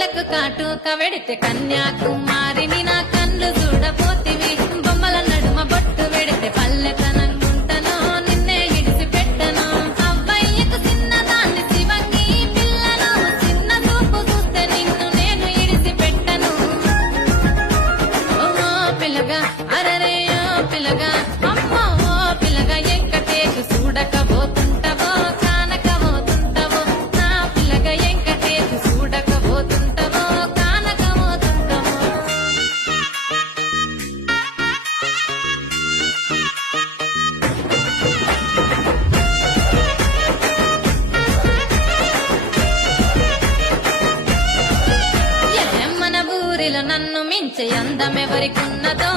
కండ్లకు కాటుక వెడితే కన్యాకుమారిని నా కళ్ళు చూడపోతివి బొమ్మల నడుమ బొట్టు వెడితే పల్లెతనంగుంటను నిన్నే ఇడిసి పెట్టను అవ్వయ్యకు చిన్నదాన్ని శివంగి పిల్లను చిన్న చూపు చూస్తే నిన్ను నేను ఇడిసి పెట్టను ఓ పిల్లగా అరరే ఓ పిల్లగా అమ్మో ఓ పిల్లగా ఎంకటేసి చూడకపోతుంటవో కానకపోతుంటవో నా పిల్లగా ఎంకటేసి చూడకపోతుంటవో కానకపోతుంటవో మన ఊరిలో నన్ను మించే అందమెవరికున్నదో